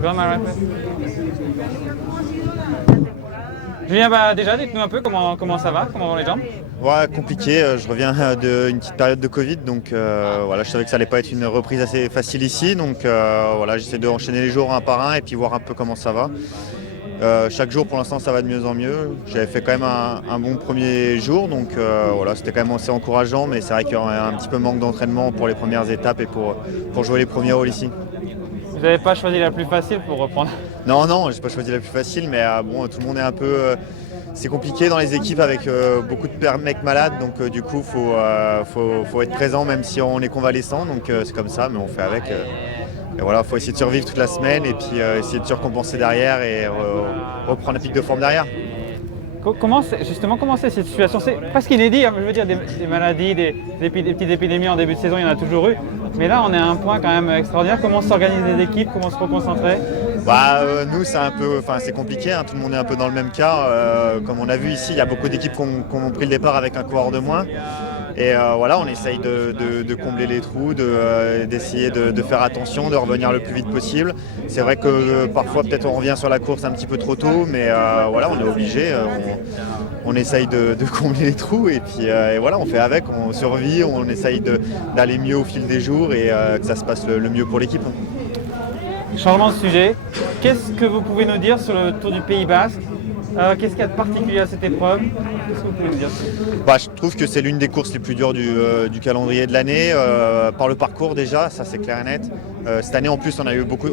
Grand Marathon. Julien, déjà, dites-nous un peu comment ça va, comment vont les jambes. Ouais, compliqué. Je reviens d'une petite période de Covid, donc voilà, je savais que ça allait pas être une reprise assez facile ici, donc voilà, j'essaie de enchaîner les jours un par un et puis voir un peu comment ça va. Chaque jour, pour l'instant, ça va de mieux en mieux. J'avais fait quand même un bon premier jour, donc voilà, c'était quand même assez encourageant, mais c'est vrai qu'il y a un petit peu manque d'entraînement pour les premières étapes et pour jouer les premiers rôles ici. Vous n'avez pas choisi la plus facile pour reprendre. Non, non, j'ai pas choisi la plus facile, mais bon, tout le monde est un peu. C'est compliqué dans les équipes avec beaucoup de mecs malades, donc du coup, faut être présent même si on est convalescent, donc c'est comme ça, mais on fait avec. Et voilà, faut essayer de survivre toute la semaine et puis essayer de surcompenser derrière et reprendre la pique de forme derrière. Comment c'est cette situation? C'est presque inédit, hein, je veux dire, des maladies, des petites épidémies en début de saison, il y en a toujours eu. Mais là, on est à un point quand même extraordinaire. Comment s'organisent les équipes? Comment se reconcentrer? Nous, c'est compliqué, hein, tout le monde est un peu dans le même cas. Comme on a vu ici, il y a beaucoup d'équipes qui ont pris le départ avec un coureur de moins. Et voilà, on essaye de combler les trous, d'essayer de faire attention, de revenir le plus vite possible. C'est vrai que parfois peut-être on revient sur la course un petit peu trop tôt, mais voilà, on est obligé. On essaye de combler les trous et puis et voilà, on fait avec, on survit, on essaye d'aller mieux au fil des jours et que ça se passe le mieux pour l'équipe. Changement de sujet. Qu'est-ce que vous pouvez nous dire sur le Tour du Pays Basque? Qu'est-ce qu'il y a de particulier à cette épreuve? Qu'est-ce que vous pouvez nous dire? Je trouve que c'est l'une des courses les plus dures du calendrier de l'année. Par le parcours déjà, ça c'est clair et net. Cette année en plus on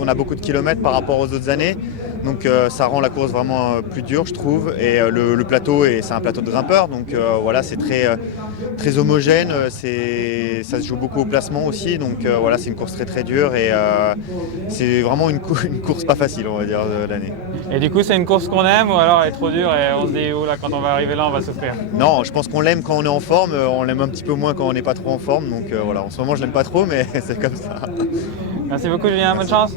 a beaucoup de kilomètres par rapport aux autres années. Donc ça rend la course vraiment plus dure je trouve. Et le plateau, c'est un plateau de grimpeurs. Donc voilà, c'est très homogène. Ça se joue beaucoup au placement aussi. Donc voilà, c'est une course très dure. Et c'est vraiment une course pas facile on va dire de l'année. Et du coup, c'est une course qu'on aime ou alors elle est trop dure et on se dit, oh là, quand on va arriver là, on va souffrir? Non, je pense qu'on l'aime quand on est en forme, on l'aime un petit peu moins quand on n'est pas trop en forme. Donc voilà, en ce moment je l'aime pas trop, mais c'est comme ça. Merci beaucoup, Julien. Bonne chance.